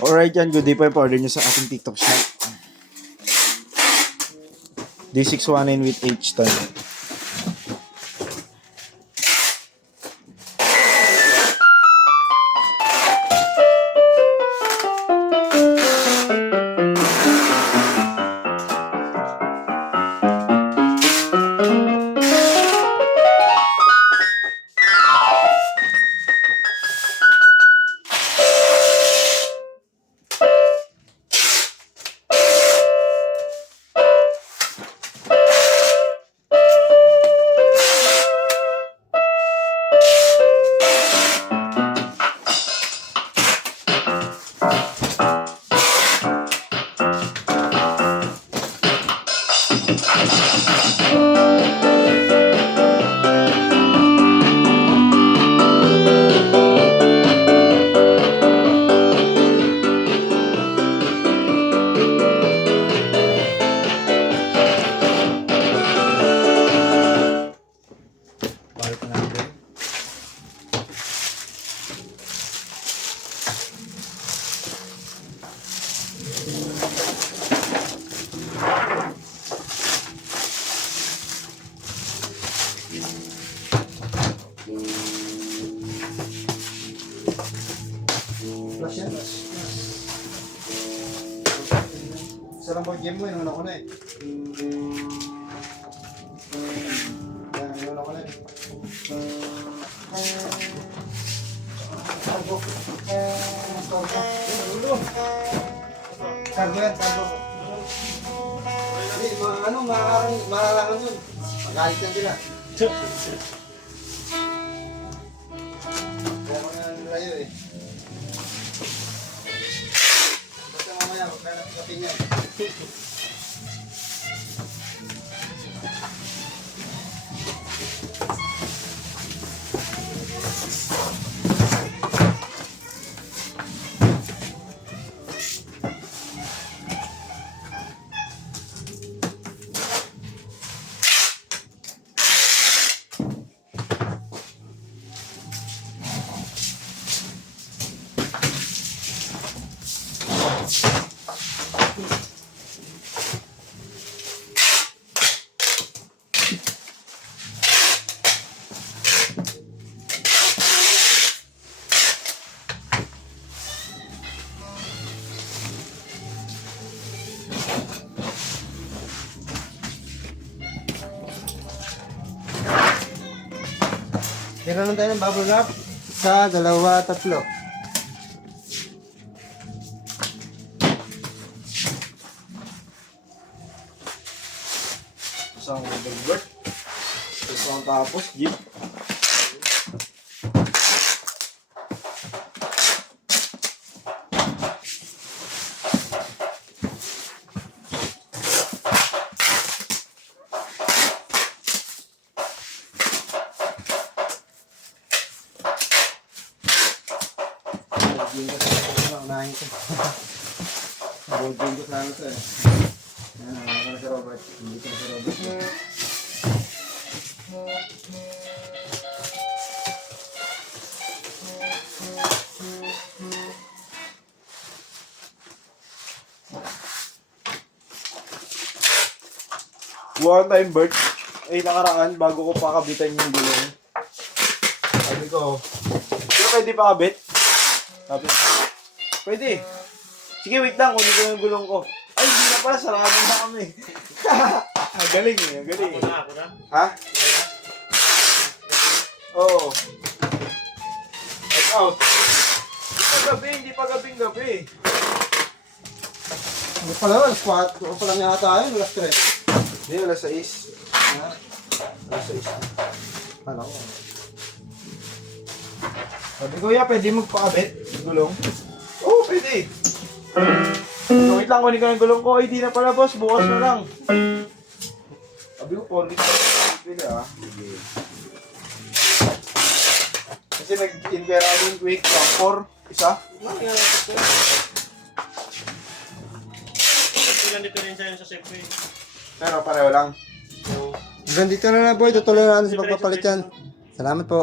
Alright yan, good day po yung pa-order nyo sa ating TikTok shop. D619 with H-ton. Flash yan, flash. Isa lang board game mo, inuna ko na eh. Yan, inuna ko na eh. Cargo. Cargo yan, cargo. Hindi, maalangan yun. Magalit yan sila. Kaya ko na nilayo eh. Basta mamaya, magkalat sa kapin yan. Tira lang tayo ng bubble wrap. Isa, dalawa, tatlo. Isang bubble. Isang tapos, jeep. Unahin ko. Bolding ko sana ito eh. Ayan, ako na si Robert. Hindi ko na si Robert. One time Bert, ay nakaraan bago ko pakabitan yung gulong. Sabi ko, pero pwede pa kabit? Sabi ko, pwede. Sige, wait lang, kunin ko yung gulong ko. Ay, hindi na pala, sarado na kami. Galing eh, galing eh. Ako na? Ha? Oo. Check out. Hindi pa gabing-gabi. Hindi pala, alas 4. Ano pa lang yata yun, alas 3. Hindi, alas 6. Ha? Alas 6. Ano ko? Sabi ko, ya, pwede magpakabit yung gulong? Oo, pwede. So, wait lang, kunin ko ng gulong ko. Ay, di na pala, boss. Bukas na lang. Sabi ko, 4 weeks na pila, ah. Kasi nag-inquire ako yung quick, 4, isa. Ilang diferensya yun sa Segway. Pero pareho lang. Hanggang dito na boy, tutuloy na natin sa pagpapalit yan. Salamat po.